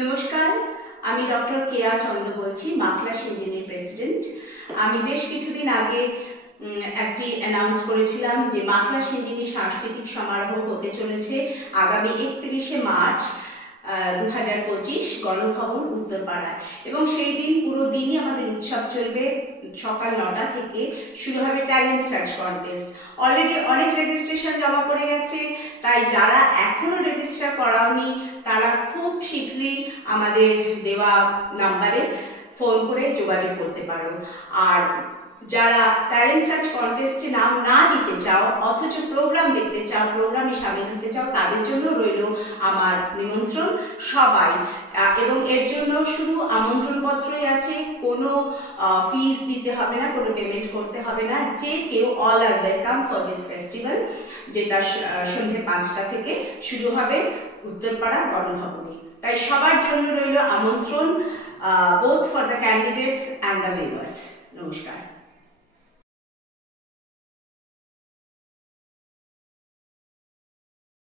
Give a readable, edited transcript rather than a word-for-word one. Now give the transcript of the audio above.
নমস্কার, আমি ডক্টর কেয়া চন্দ্র বলছি, মাখলা সিঞ্জিনির প্রেসিডেন্ট। আমি বেশ কিছুদিন আগে একটি অ্যানাউন্স করেছিলাম যে মাখলা সিঞ্জিনি সাংস্কৃতিক সমারোহ হতে চলেছে আগামী 31শে মার্চ 2025 গণভবন উত্তরপাড়ায়, এবং সেই দিন পুরো দিনই আমাদের উৎসব চলবে। সকাল 9টা থেকে শুরু হবে ট্যালেন্ট সার্চ কন্টেস্ট। অলরেডি অনেক রেজিস্ট্রেশন জমা পড়ে গেছে, তাই যারা এখনো রেজিস্টার করাওনি তারা খুব শীঘ্রই আমাদের দেওয়া নাম্বারে ফোন করে যোগাযোগ করতে পারো। আর যারা ট্যালেন্ট সার্চ কন্টেস্টে নাম না দিতে চাও অথচ প্রোগ্রাম দেখতে চাও, প্রোগ্রামে সামিল হতে চাও, তাদের জন্য রইল আমার নিমন্ত্রণ সবাই। এবং এর জন্য শুধু আমন্ত্রণপত্রই আছে, কোনো ফিস দিতে হবে না, কোনো পেমেন্ট করতে হবে না। যে কেউ all are welcome for this festival, যেটা সন্ধ্যে 5টা থেকে শুরু হবে উত্তরপাড়া গণভবনে। তাই সবার জন্য রইল আমন্ত্রণ, both for the candidates and the members. নমস্কার।